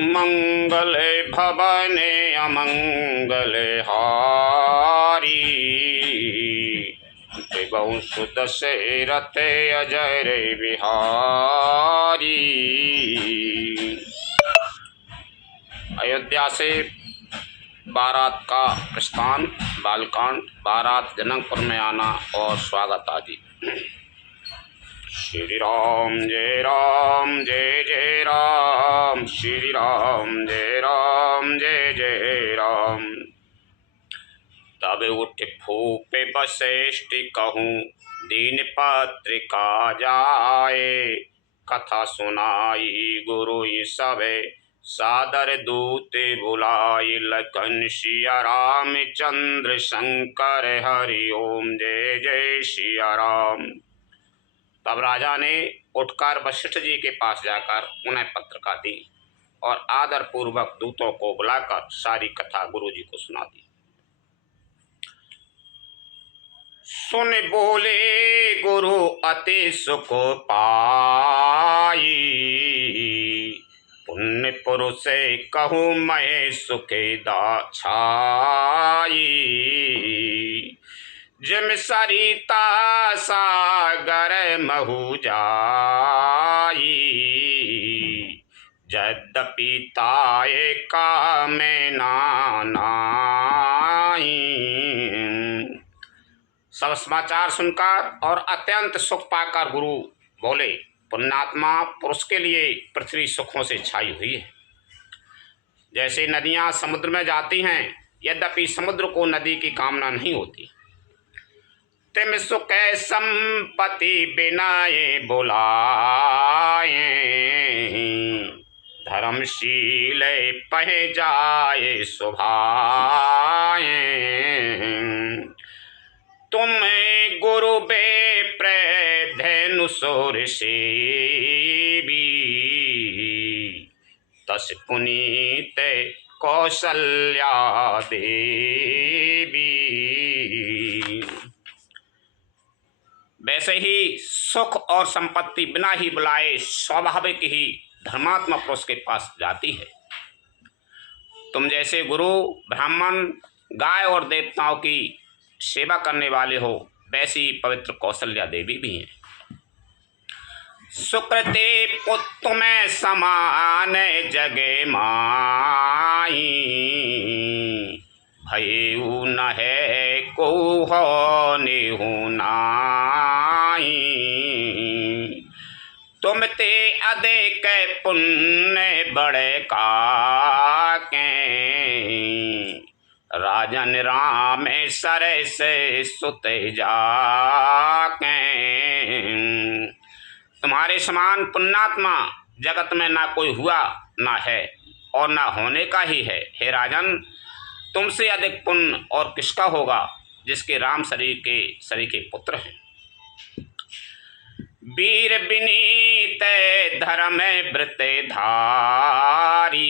मंगले भवने अमंगले हारी, विभौ सुत दशरथ अजय रे बिहारी। अयोध्या से बारात का प्रस्थान, बालकांड, बारात जनकपुर में आना और स्वागत आदि। श्री राम जय राम जय जय राम, श्री राम जय राम जय जय राम। तब उठ फूपे वशिष्ठ कहूँ दीन पत्रिका जाए, कथा सुनाई गुरु सभे सादर दूत बुलाए। लखन सिया राम चंद्र शंकर हरि ओम जय जय सिया राम। तब राजा ने उठकर वशिष्ठ जी के पास जाकर उन्हें पत्रिका दी और आदर पूर्वक दूतों को बुलाकर सारी कथा गुरु जी को सुना दी। सुन बोले गुरु अति सुख पाई, पुण्य पुरुष कहूँ मैं सुखे दाछाई। जिम सरिता सागर महु जाई, यद्यपि ताये का में नाई। सब समाचार सुनकर और अत्यंत सुख पाकर गुरु बोले, पुण्यात्मा पुरुष के लिए पृथ्वी सुखों से छाई हुई है। जैसे नदियां समुद्र में जाती हैं, यद्यपि समुद्र को नदी की कामना नहीं होती। तिम सुख संपत्ति बिनाए बुलाए, धर्मशील पह जाए सुभाए। तुम गुरु बे प्रेधेनु सोर से भी, तस पुनीत कौशल्या देवी। वैसे ही सुख और संपत्ति बिना ही बुलाए स्वाभाविक ही धर्मात्मा पुरुष के पास जाती है। तुम जैसे गुरु ब्राह्मण गाय और देवताओं की सेवा करने वाले हो, वैसी पवित्र कौशल्या देवी भी हैं। सुकृति पुत्र में समान जगे माई, भयउ न है को हो नेहु नाई। तुम ते अधिक पुण्य बड़े काके, राजन राम सर से सुते जाके। तुम्हारे समान पुण्यात्मा जगत में ना कोई हुआ ना है और ना होने का ही है। हे राजन, तुमसे अधिक पुण्य और किसका होगा जिसके राम शरीर के पुत्र हैं। वीर विनीत धर्म व्रत धारी,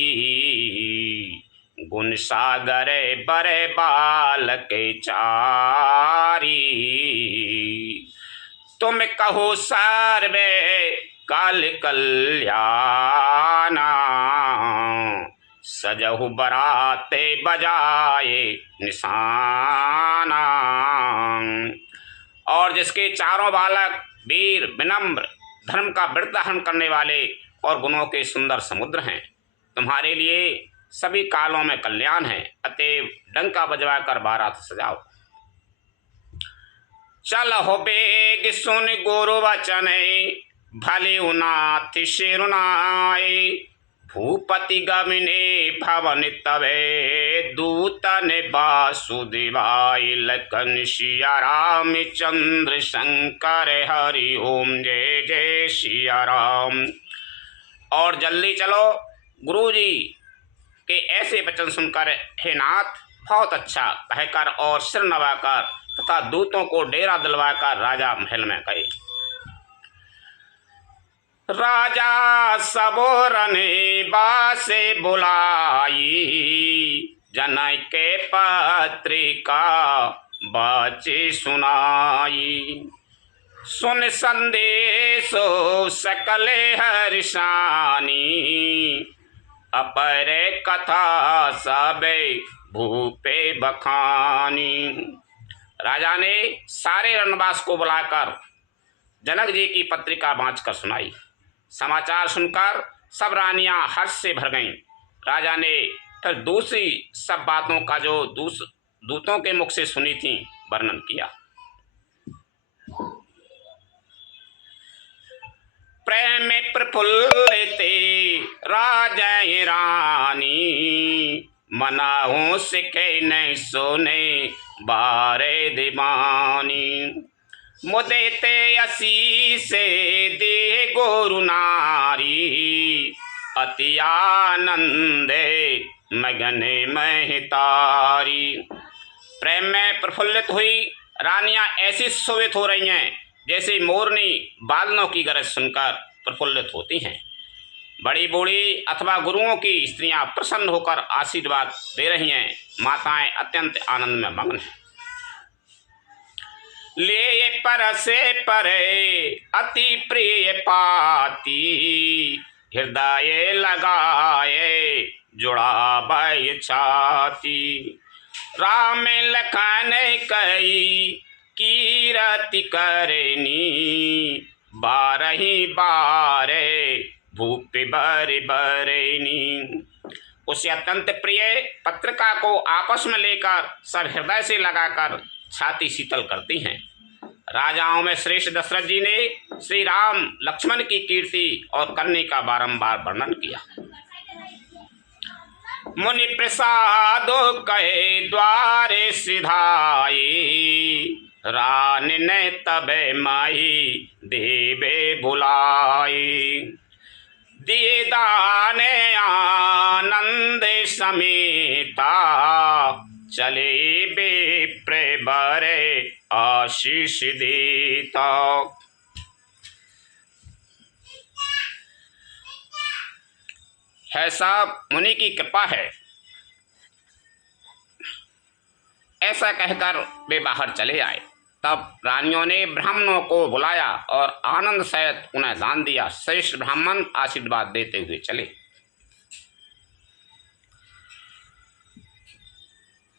गुण सागर बरे बालक चारी। तुम कहो सर्वे काल कल्याणा, सजहु बराते बजाए निशाना। और जिसके चारों बालक वीर विनम्र धर्म का व्रत धारण करने वाले और गुणों के सुंदर समुद्र हैं, तुम्हारे लिए सभी कालों में कल्याण है। अतएव डंका बजवाकर बारात सजाओ। चल हो बेग सुन गुरु वचन, भले उनाथ शिरुनाय। भूपति गमने भवन तवे, दूतन वासुदेवाय। लखन सिया राम चंद्र शंकर हरि ओम जय जय सिया राम। और जल्दी चलो, गुरु जी के ऐसे वचन सुनकर हे नाथ बहुत अच्छा कहकर और सिर नवाकर तथा दूतों को डेरा दिलवाकर राजा महल में गए। राजा सबोरने बासे बुलाई, जनय के पत्रिका बाचे सुनाई। सुन संदेशो सकले हर्षानी, अपर कथा सबे भूपे बखानी। राजा ने सारे रणवास को बुलाकर जनक जी की पत्रिका बाँचकर सुनाई। समाचार सुनकर सब रानियां हर्ष से भर गईं। राजा ने फिर दूसरी सब बातों का जो दूतों के मुख से सुनी थी वर्णन किया। प्रेम प्रफुल्लिते राजा रानी, मनाहू सिखे नहीं सोने बारे दीवानी। मुदे ते असी से दे गोरु नारी, अति आनंदे मगने महतारी। प्रेम में प्रफुल्लित हुई रानियां ऐसी सुशोभित हो रही हैं जैसे मोरनी बादलों की गरज सुनकर प्रफुल्लित होती हैं। बड़ी बूढ़ी अथवा गुरुओं की स्त्रियां प्रसन्न होकर आशीर्वाद दे रही हैं। माताएं अत्यंत आनंद में मग्न हैं। ले परसे परे अति प्रिय पाती, हृदय लगाए जुड़ा भय छाती। राम लखन कई कीरति करनी, बारही बारे भूप बर बरनी। उसे अत्यंत प्रिय पत्रिका को आपस में लेकर सब हृदय से लगाकर छाती शीतल करती हैं। राजाओं में श्रेष्ठ दशरथ जी ने श्री राम लक्ष्मण की कीर्ति और करने का बारंबार वर्णन किया। मुनि प्रसादो कहे द्वारे सिधाई, रान ने तबे माही देवे बुलाई। दिए दाने आनंद समेता, चले विप्र बरे आशीष देता। ऐसा मुनि की कृपा है। ऐसा कहकर वे बाहर चले आए। तब रानियों ने ब्राह्मणों को बुलाया और आनंद सहित उन्हें दान दिया। श्रेष्ठ ब्राह्मण आशीर्वाद देते हुए चले।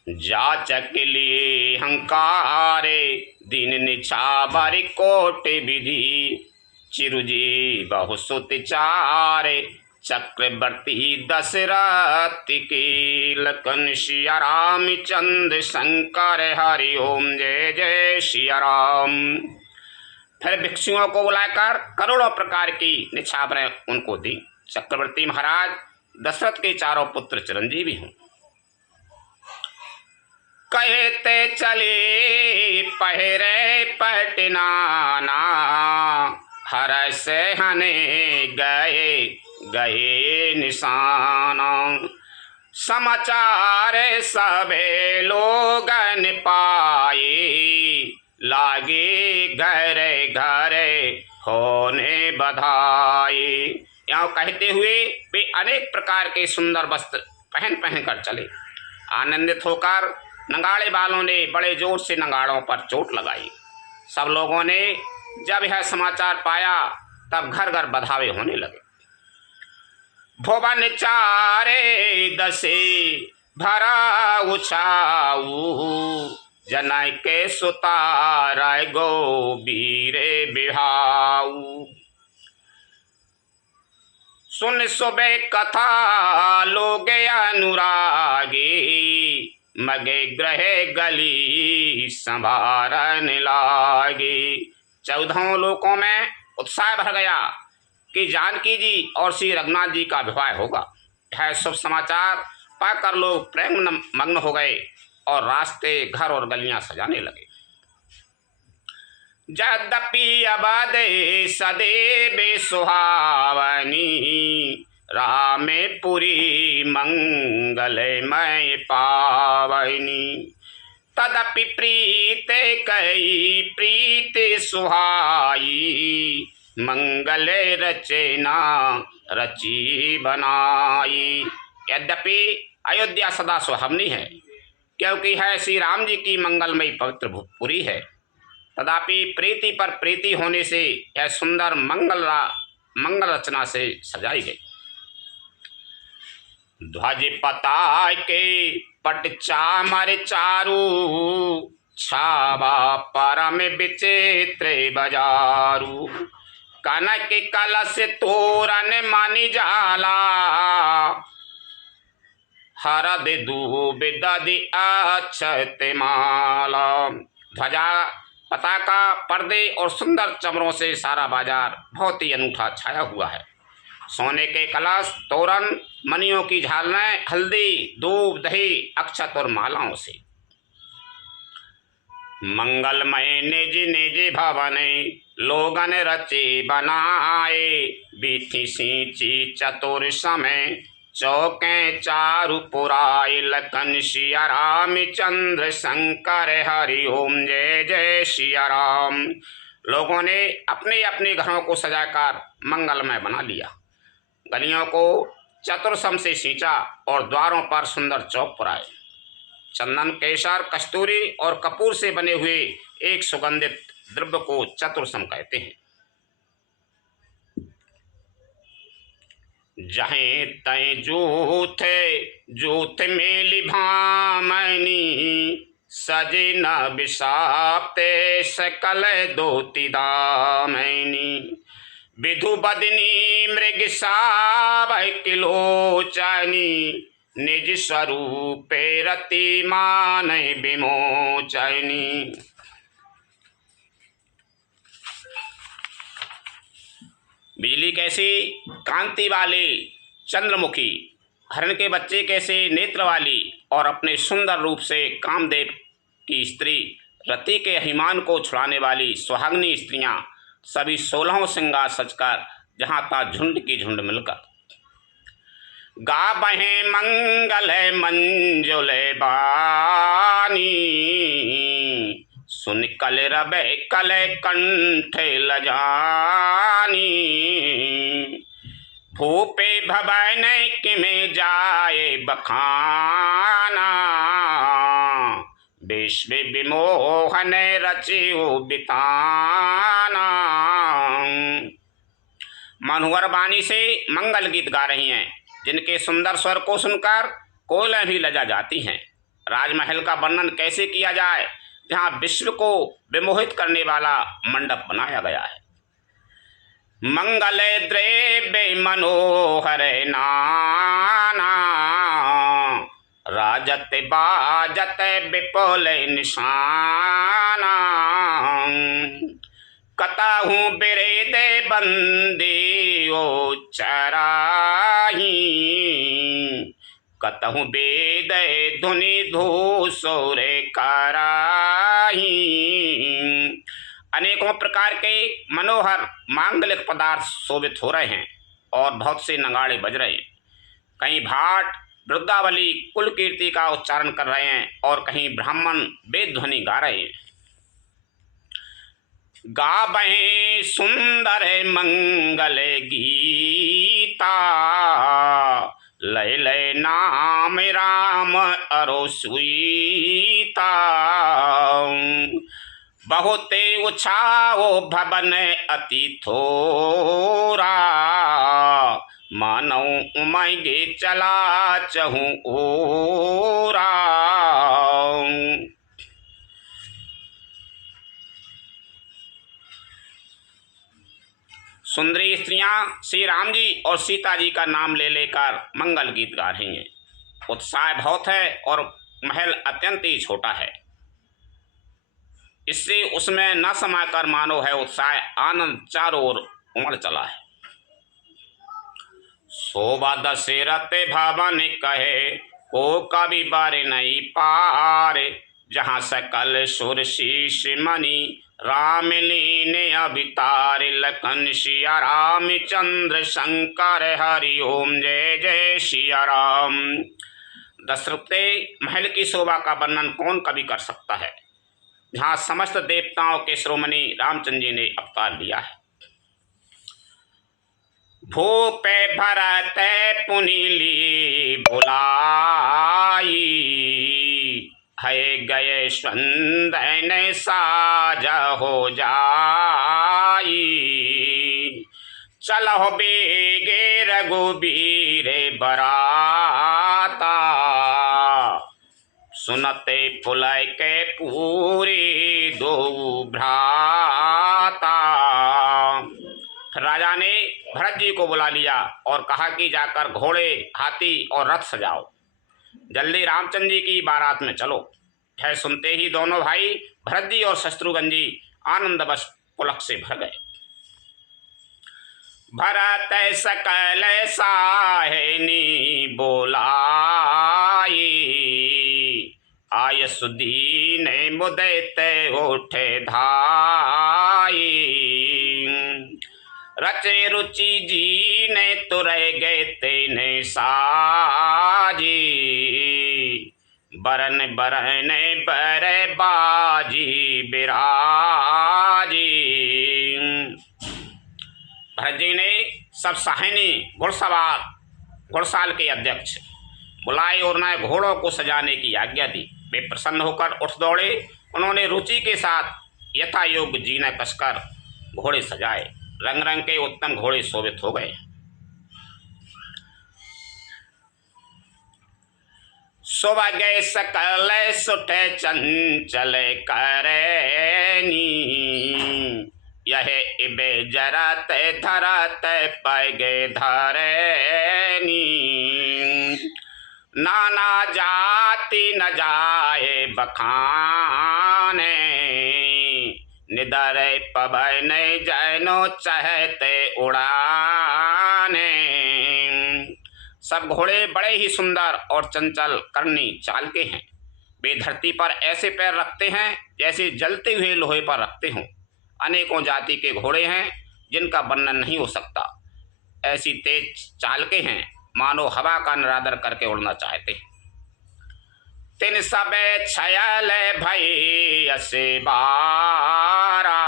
जाचक लिए हंकारे, दीन निछावर कोट विधि। चिरुजी बहुसुत चारे, चक्रवर्ती दशरथ की। लखन सिया रामचंद्र शंकर हरि ओम जय जय सिया राम। फिर भिक्षुओं को बुलाकर करोड़ों प्रकार की निछावरें उनको दी। चक्रवर्ती महाराज दशरथ के चारों पुत्र चिरंजीवी हों। कहते चले पहरे पटनाना, हर से हने गए गए निशाना। समाचार सबे लोगन पाए, लागे घरे घरे होने बधाई। यहाँ कहते हुए वे अनेक प्रकार के सुंदर वस्त्र पहन कर चले। आनंदित होकर नगाड़े वालों ने बड़े जोर से नगाड़ों पर चोट लगाई। सब लोगों ने जब यह समाचार पाया तब घर घर बधावे होने लगे। भुवन चारे दसे भरा उछाऊ, जनय के सुतार गो बीरे बिहाऊ। सुन सुबह कथा लोग अनुरागी, मगे ग्रहे गली संभारन लागी। 14 लोकों में उत्साह भर गया कि जानकी जी और श्री रघुनाथ जी का विवाह होगा। यह शुभ समाचार पाकर लोग प्रेम मग्न हो गए और रास्ते घर और गलियां सजाने लगे। यद्यपि अबदे सदैव सुहावनी, रामेपुरी मंगलमय पावनी। तदपि प्रीत कई प्रीत सुहाई, मंगल रचना रची बनाई। यद्यपि अयोध्या सदा सुहावनी है, क्योंकि है श्री राम जी की मंगलमयी पवित्र पुरी है, तथापि प्रीति पर प्रीति होने से यह सुंदर मंगल रचना से सजाई गई। ध्वज पताके के पट चामर चारू, छावा परम विचित्र बजारू। कनक कलश तोरण मणि जाला, हरद दूब दधि अक्षत माला। ध्वजा, पताका, पर्दे और सुंदर चमरों से सारा बाजार बहुत ही अनूठा छाया हुआ है। सोने के कलश, तोरण, मणियों की झालरें, हल्दी, दूब, दही, अक्षत और मालाओं से। मंगलमय निज निज भवने, लोगन रचे बनाए। बीथी सींची चतुर समय, चौके चारु पुराए। लखन सिया राम चंद्र शंकर हरि ओम जय जय सिया राम। लोगों ने अपने अपने घरों को सजाकर मंगलमय बना लिया। गलियों को चतुरसम से सींचा और द्वारों पर सुंदर चौक पुराए। चंदन, केसर, कस्तूरी और कपूर से बने हुए एक सुगंधित द्रव्य को चतुरसम कहते हैं। जहें तय जूथ जूथ मेली भामनी, सजे न विषाप्ते सकल दोति दामनी। विधु बदनी मृग सावक लोचनी, निज स्वरूपे रति मान विमोचनी। बिजली कैसी कांति वाली चंद्रमुखी, हरण के बच्चे कैसे नेत्र वाली और अपने सुंदर रूप से कामदेव की स्त्री रति के अभिमान को छुड़ाने वाली सुहागनी स्त्रियां सभी 16 श्रृंगार सजकर जहां तहाँ झुंड की झुंड मिलकर गाबहें मंगल मंजुल बानी। सुन कल रबे कल कंठ लजानी, भूपे भवन किमें जाए बखाना। विश्व विमोहन रचियो बिताना। मनोहर वाणी से मंगल गीत गा रही हैं, जिनके सुंदर स्वर को सुनकर कोयलें भी लजा जाती हैं। राजमहल का वर्णन कैसे किया जाए, जहाँ विश्व को विमोहित करने वाला मंडप बनाया गया है। मंगल द्रव्य मनोहर नाना, राजत बाजत विपुल निशाना। कतहु बिरेद बंदी ओ चराही, कतहु वेद धुनि धूसोर कराही। अनेकों प्रकार के मनोहर मांगलिक पदार्थ शोभित हो रहे हैं और बहुत से नगाड़े बज रहे हैं। कहीं भाट वृद्धावली कुल कीर्ति का उच्चारण कर रहे हैं और कहीं ब्राह्मण वेद ध्वनि गा रहे हैं। गाबहें सुंदर मंगल गीता, लय लय नाम राम अरो सुईता। बहुते उछाओ भवन अति थोरा, मानव उमगे चला चहु ओरा। सुंदरी स्त्रियां श्री राम जी और सीता जी का नाम ले लेकर मंगल गीत गा रही हैं। उत्साह बहुत है और महल अत्यंत ही छोटा है, इससे उसमें न समाकर मानो है उत्साह आनंद चारों ओर उमड़ चला है। शोभा दशरथ भवन कहे, को कवि बर नहीं पार। जहाँ सकल सुर शीश मणि, राम लीने अवतार। लखन सिया राम चंद्र शंकर हरि ओम जय जय सिया राम। दशरथ के महल की शोभा का वर्णन कौन कवि कर सकता है, जहाँ समस्त देवताओं के शिरोमणि रामचंद्र जी ने अवतार लिया है। भूपे भरत पुनीली बुलाई, है गए स्वंदन साज हो जाई। चलहो बेगे रघुबीर बराता, सुनते पुलय के पूरी दो भ्राता। राजा ने भरत जी को बुला लिया और कहा कि जाकर घोड़े, हाथी और रथ सजाओ, जल्दी रामचंद्र जी की बारात में चलो। यह सुनते ही दोनों भाई भरत जी और शत्रुघ्न जी आनंदवश पुलक से भर गए। भरत सकल साहिनी बोलाई, आय सुदीन मुदित उठे धाई। रचे रुचि जी ने तुरय गए तेने साजी, बरन बरन बर बाजी बिराजी। भरत जी ने सब साहिनी घुड़सवार घुड़साल के अध्यक्ष बुलाए और उन्हें घोड़ों को सजाने की आज्ञा दी। वे प्रसन्न होकर उठ दौड़े। उन्होंने रुचि के साथ यथा योग्य जीने कसकर घोड़े सजाए। रंग रंग के उत्तम घोड़े शोभित हो गए। सुबह गए सकल सुठ चंचल करनी, यह इबे जरत धरत पैगे धरनी। नाना जाति न जाए बखाने, निदर पवन जैनो चहते उड़ाने। सब घोड़े बड़े ही सुंदर और चंचल करनी चाल के हैं। वे धरती पर ऐसे पैर रखते हैं जैसे जलते हुए लोहे पर रखते हों। अनेकों जाति के घोड़े हैं जिनका वर्णन नहीं हो सकता। ऐसी तेज चाल के हैं मानो हवा का निरादर करके उड़ना चाहते हैं। तिन सब छयल भई असे बारा,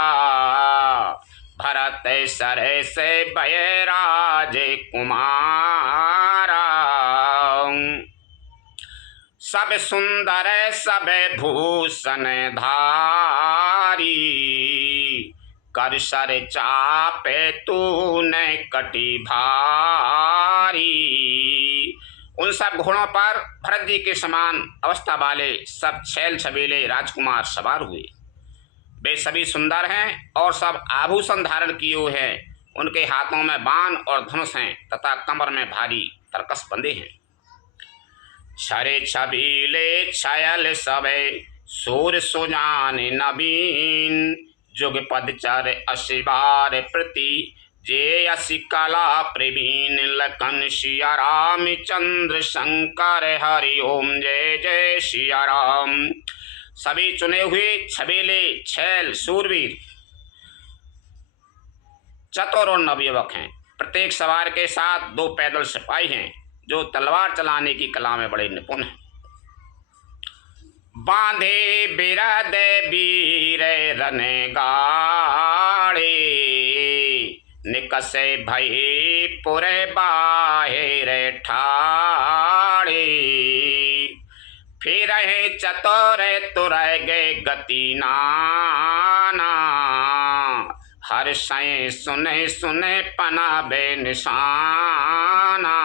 भरत सरे से बैराज कुमारा। सब सुंदर सब भूषण धारी, कर सर चापे तूने कटी भारी। उन सब घोड़ों पर भरत जी के समान अवस्था वाले सब छैल छबीले राजकुमार सवार हुए। वे सभी सुंदर हैं और सब आभूषण धारण किए हुए हैं। उनके हाथों में बाण और धनुष हैं तथा कमर में भारी तरकस बंधे हैं। छरे छबीले छयल सबे सूर सुजान नवीन, जुग पदचर अशिबार प्रति जे असी कला प्रवीण। लखन सिया राम चंद्र शंकर हरि ओम जय जय सिया राम। सभी चुने हुए छबीले छैल सूरवीर चतुर और नवयुवक हैं। प्रत्येक सवार के साथ 2 पैदल सिपाही हैं जो तलवार चलाने की कला में बड़े निपुण हैं। बांधे बिरद वीर रने गाड़े, निकसे भई पुरे बाहिर ठाड़े। फिर चतुर तुरय गए गति नाना, हर सय सुने सुने पना बे निशाना।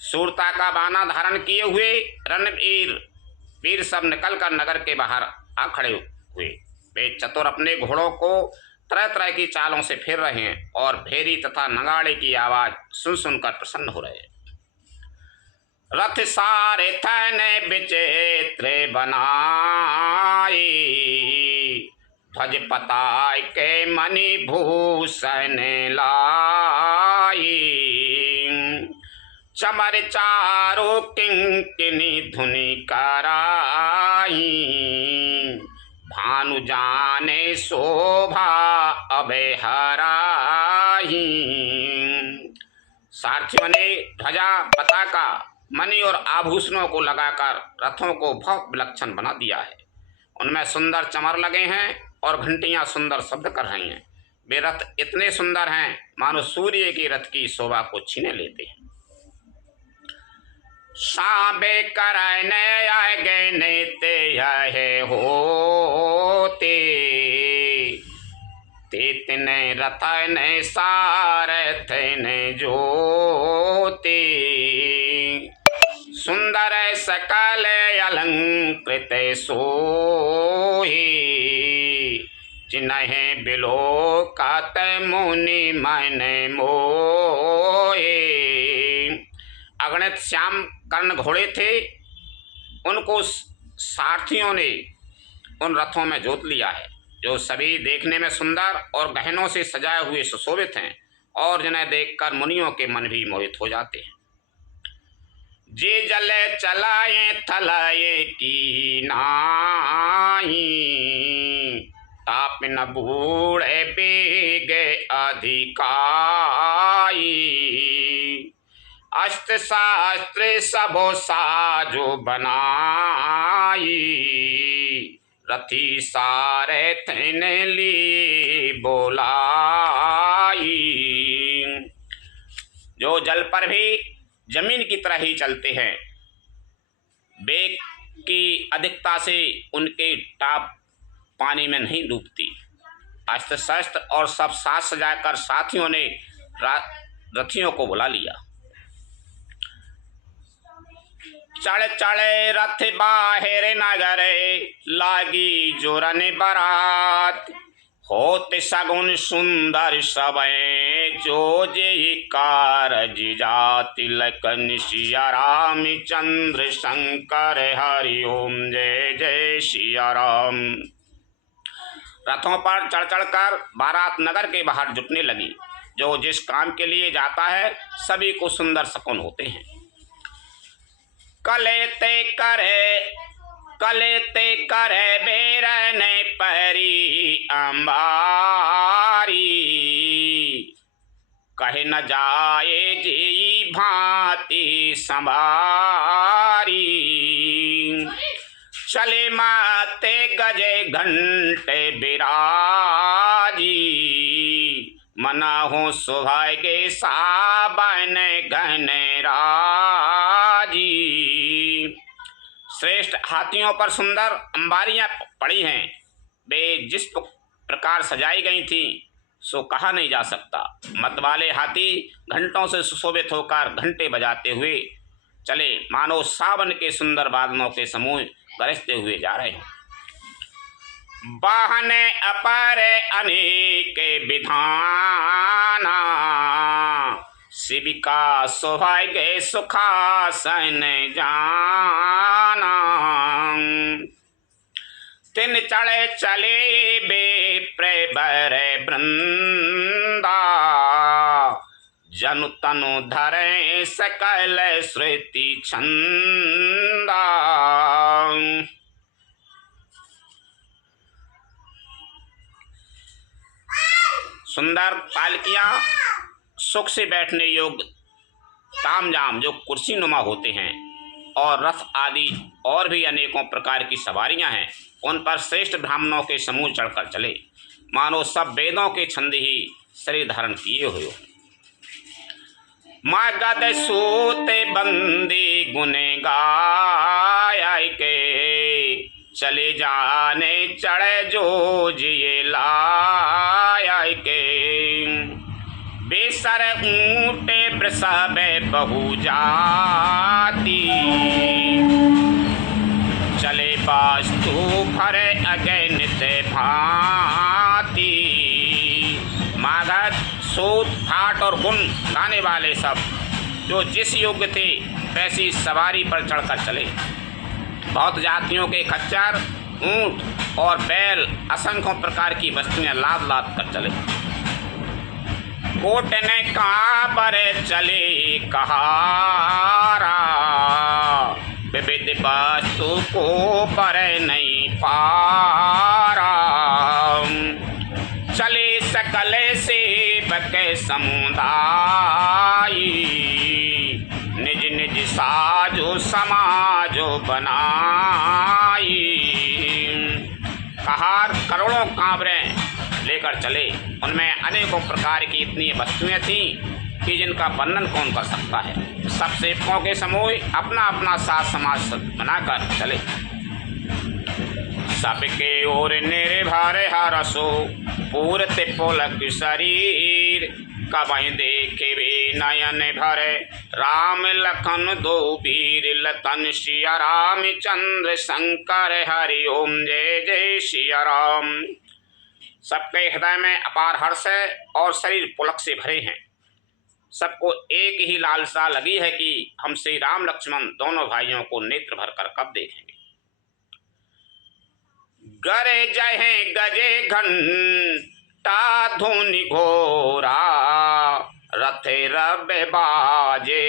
सूरता का बाना धारण किए हुए रणवीर वीर सब निकलकर नगर के बाहर आ खड़े हुए। वे चतुर अपने घोड़ों को तरह तरह की चालों से फेर रहे हैं और भेरी तथा नगाड़े की आवाज सुन सुनकर प्रसन्न हो रहे हैं। रथ सारे थने विचित्र बनाई, ध्वज पताय के मणि भूषण लाई। चमर चारो किंकिनी धुनि कराई, भानु जाने शोभा अभय हराई। सारथियों ने ध्वजा पताका मणि और आभूषणों को लगाकर रथों को बहुत विलक्षण बना दिया है। उनमें सुंदर चमर लगे हैं और घंटियां सुंदर शब्द कर रही हैं। वे रथ इतने सुंदर हैं मानो सूर्य की रथ की शोभा को छीने लेते हैं। साबे करने आगे नेते यहे होते तेतने रथने सारथने ज्योति सुंदर सकल अलंकृत सोही जिन्हें बिलोकत मुनि मन मोहे। अगणित श्याम कर्ण घोड़े थे, उनको सारथियों ने उन रथों में जोत लिया है, जो सभी देखने में सुंदर और गहनों से सजाए हुए सुशोभित हैं और जिन्हें देखकर मुनियों के मन भी मोहित हो जाते हैं। जे जले चलाए थलाए की नाई ताप न बूढ़े बेगे अधिकाई अस्त्र शास्त्र सबो साजो बनाई रथी सारे थने ली बोलाई। जो जल पर भी जमीन की तरह ही चलते हैं, वेग की अधिकता से उनके टाप पानी में नहीं डूबती। अस्त्र शस्त्र और सब साज सजाकर साथियों ने रथियों को बुला लिया। चढ़ चढ़े रथ बाहर नगरे लागी जोरन बरात होते सगुन सुंदर सबे जो जे कारज जाति लखन सिया रामचंद्र शंकर हरिओम जय जय सिया राम। रथों पर चढ़ चढ़कर बारात नगर के बाहर जुटने लगी। जो जिस काम के लिए जाता है सभी को सुंदर शकुन होते हैं। कलेते करे बेरन परी अंबारी कहे न जाए जी भांति संभारी चले माते गजे घंटे बिराजी मना हो सौभाग्य साबन घन राजी। श्रेष्ठ हाथियों पर सुंदर अंबारियां पड़ी हैं, वे जिस प्रकार सजाई गई थी सो कहा नहीं जा सकता। मतवाले हाथी घंटों से सुशोभित होकर घंटे बजाते हुए चले, मानो सावन के सुंदर बादलों के समूह गरजते हुए जा रहे हैं। वाहन अपर अनेक विधाना शिविका सौभाग्य सुखासन जाना तिन चढ़े चले बे प्रबर वृंदा जनु तनु धरे सकल श्रुति छंदा। सुंदर पालकियां सुख से बैठने योग्य तामझाम जो कुर्सी नुमा होते हैं और रथ आदि और भी अनेकों प्रकार की सवारियां हैं, उन पर श्रेष्ठ ब्राह्मणों के समूह चढ़कर चले, मानो सब वेदों के छंद ही शरीर धारण किए हुए। मगध सूत बंदी गुने गाय के चले जाने चढ़े जो जिए लाय के बेसर ऊँटे वृषभ बहु जाति चले वास्तु भर अगणित भांति। मगध सूत फाट और गुण गाने वाले सब जो जिस योग्य थे वैसी सवारी पर चढ़कर चले। बहुत जातियों के खच्चर ऊंट और बैल असंख्यों प्रकार की वस्तुएं लाद लाद कर चले। कोट ने कहा पर चले कहारा विविध वस्तु को पर नहीं पारा चले सकल सेवक समुदाय निज निज साजो समाजो बनाई। कहार करोड़ों कांवरें लेकर चले, उनमें अनेकों प्रकार की इतनी वस्तुएं थीं कि जिनका वर्णन कौन कर सकता है। सब सेवकों के समूह अपना अपना साथ समाज बनाकर चले। सबके ओर निर्भर हरसो पूरते पुलक शरीर, कबहि देखे वे नयन भरे राम लखन दो वीर। लखन सिया राम चंद्र शंकर हरि ओम जय जय सिया राम। सबके हृदय में अपार हर्ष है और शरीर पुलक से भरे हैं। सबको एक ही लालसा लगी है कि हम श्री राम लक्ष्मण दोनों भाइयों को नेत्र भर कर कब देखेंगे। गरे जय गजे घंटा धुनि घोरा, रथे रबे बाजे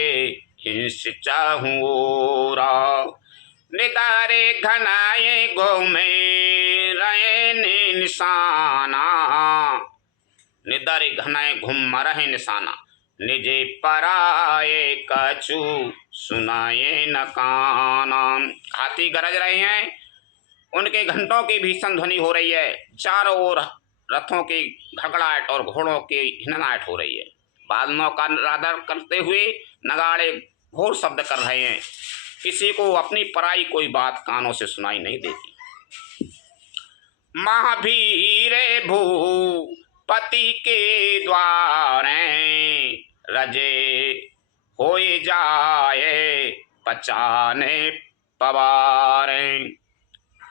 हिंस चहुरा। निदारे घनाए घूमे रहे निशाना, निदारे घनाए घूम रहे निशाना। निजे पराए कछु सुनाए न काना। हाथी गरज रहे हैं, उनके घंटों की भीषण ध्वनि हो रही है। चारों ओर रथों की घड़घड़ाहट और घोड़ों की हिननाहट हो रही है। बादलों का आदर करते हुए नगाड़े घोर शब्द कर रहे हैं। किसी को अपनी पराई कोई बात कानों से सुनाई नहीं देती। महावीरे भूपति के द्वारे, रजे होए जाए पचाने पवारे।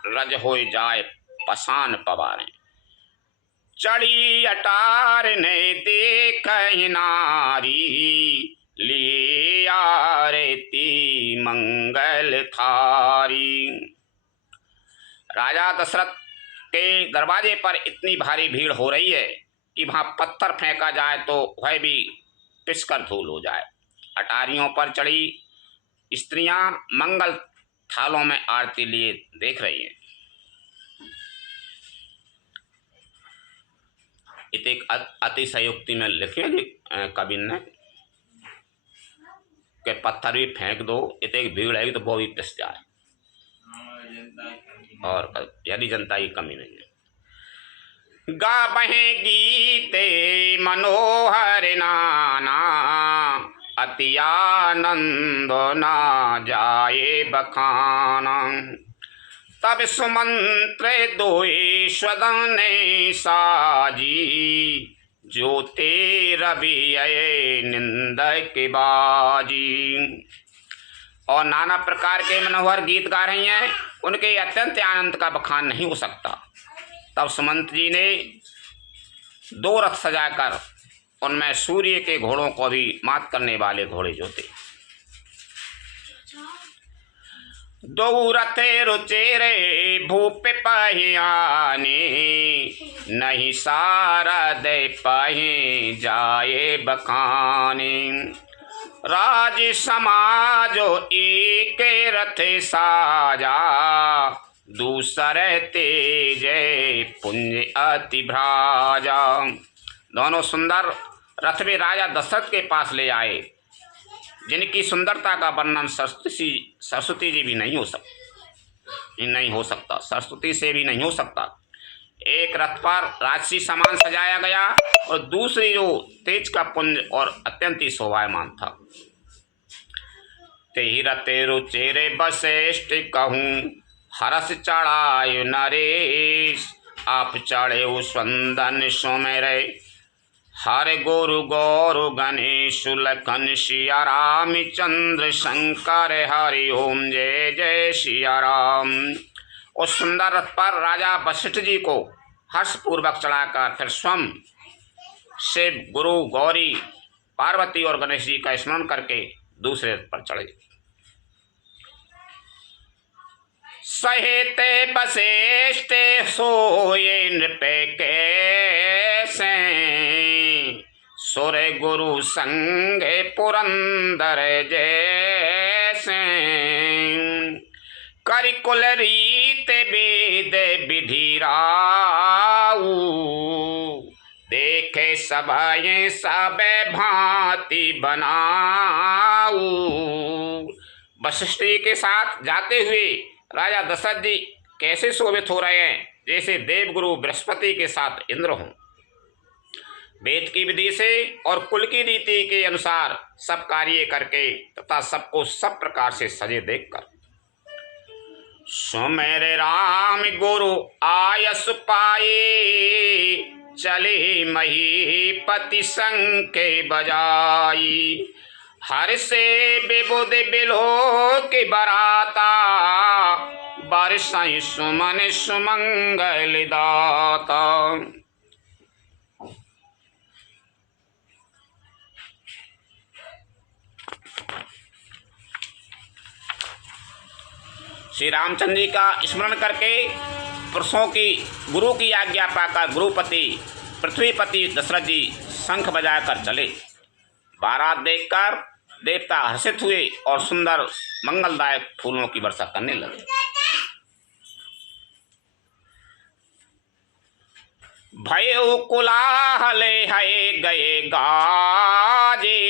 रज होए जाए पसान पवारे। चढ़ी अटार ने देख नारी, लिए आरती मंगल थारी। राजा दशरथ के दरवाजे पर इतनी भारी भीड़ हो रही है कि वहां पत्थर फेंका जाए तो वह भी पिसकर धूल हो जाए। अटारियों पर चढ़ी स्त्रियां मंगल थालों में आरती लिए देख रही हैं। इत अतिशयोक्ति में लिखे कवि ने कि पत्थर भी फेंक दो, इत एक भीड़ है तो वो भी पिस जाए, और यदि जनता की कमी नहीं है। गा बहे गीते मनोहर नाना, अति आनंद ना जाए बखाना। तब सुमंत्र दोए स्वदन साजी, जो रवि निंदक बाजी। और नाना प्रकार के मनोहर गीत गा रही हैं। उनके अत्यंत आनंद का बखान नहीं हो सकता। तब सुमंत जी ने 2 रथ सजाकर उनमें सूर्य के घोड़ों को भी मात करने वाले घोड़े जोते। 2 रथे रुचेरे भूप पहियाने, नहीं सारा दे पाए जाए बखाने। राज समाजो एक रथ साजा, दूसरे तेज पुंज अति भ्राजा। दोनों सुंदर रथ में राजा दशरथ के पास ले आए, जिनकी सुंदरता का वर्णन सरस्वती जी भी नहीं हो सकता, सरस्वती से भी नहीं हो सकता। एक रथ पर राजसी सामान सजाया गया और दूसरी जो तेज का पुंज और अत्यंत ही शोभायमान था। तेहि रते रुचेरे वशिष्ठ कहूँ, हरस चढ़ाय नरेश। आप चढ़े स्वंदन सुमेरे, हर गुरु गौरु गणेश। लखन सिया राम चंद्र शंकर हरि ओम जय जय सिया राम। उस सुंदर रथ पर राजा वशिष्ठ जी को हर्षपूर्वक चढ़ाकर फिर स्वयं से गुरु गौरी पार्वती और गणेश जी का स्मरण करके दूसरे रथ पर चढ़े। सहेते वशिष्ठ सोए नृपे कैसे, सुर गुरु संग पुरंदर जैसे। करिकुल रीत वेद विधि राऊ, देखे सभाएं सब भांति बनाऊ। वशिष्ठ जी के साथ जाते हुए राजा दशरथ जी कैसे शोभित हो रहे हैं, जैसे देवगुरु बृहस्पति के साथ इंद्र हों। वेद की विधि से और कुल की रीति के अनुसार सब कार्य करके तथा सबको सब प्रकार से सजे देखकर सुमेरे राम गुरु आयस पाए चले महीपति संके बजाई हर से विबुद बिलो के बराता बरसाई सुमन सुमंगल दाता। श्री रामचंद्र जी का स्मरण करके पुरुषों की गुरु की आज्ञा पाकर गुरुपति पृथ्वीपति दशरथ जी शंख बजाकर चले। बारात देखकर देवता हर्षित हुए और सुंदर मंगलदायक फूलों की वर्षा करने लगे। भयो कुलाहले है गए गाजे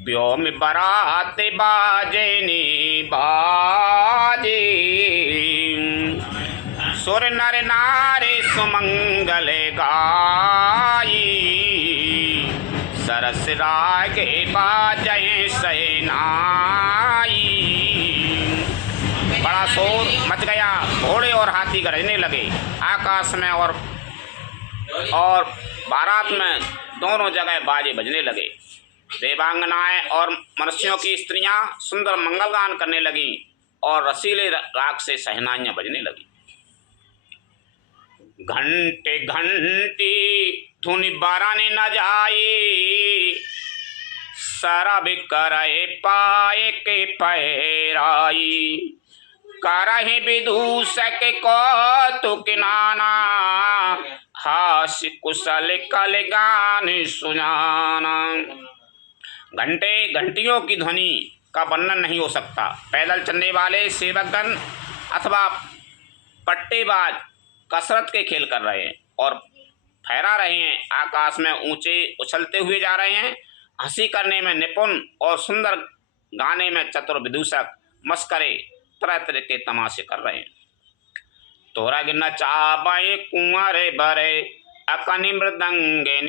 व्योम बरात बाजे ने बाजे सुर नर नारे सुमंगल गाई सरस रागे बाजे सेनाई। बड़ा शोर मच गया, घोड़े और हाथी गरजने लगे आकाश में और बारात में दोनों जगह बाजे बजने लगे। देवांगनाएं और मनुष्यों की स्त्रियां सुंदर मंगलगान करने लगी और रसीले राग से सहनाइयां बजने लगी। घंटे घंटी धुनि बरन न जाए सरब करे पाए के पैराई करहि विदूषक कौतुक नाना हास्य कुशल कल गान सुनाना। घंटे घंटियों की ध्वनि का वर्णन नहीं हो सकता। पैदल चलने वाले सेवकगण अथवा पट्टेबाज कसरत के खेल कर रहे हैं और फहरा रहे हैं, आकाश में ऊंचे उछलते हुए जा रहे हैं। हंसी करने में निपुण और सुंदर गाने में चतुर विदूषक मस्करे तरह तरह के तमाशे कर रहे हैं। तोरा गिरना चाबाए कुंवरे बरे अकनि मृदंगे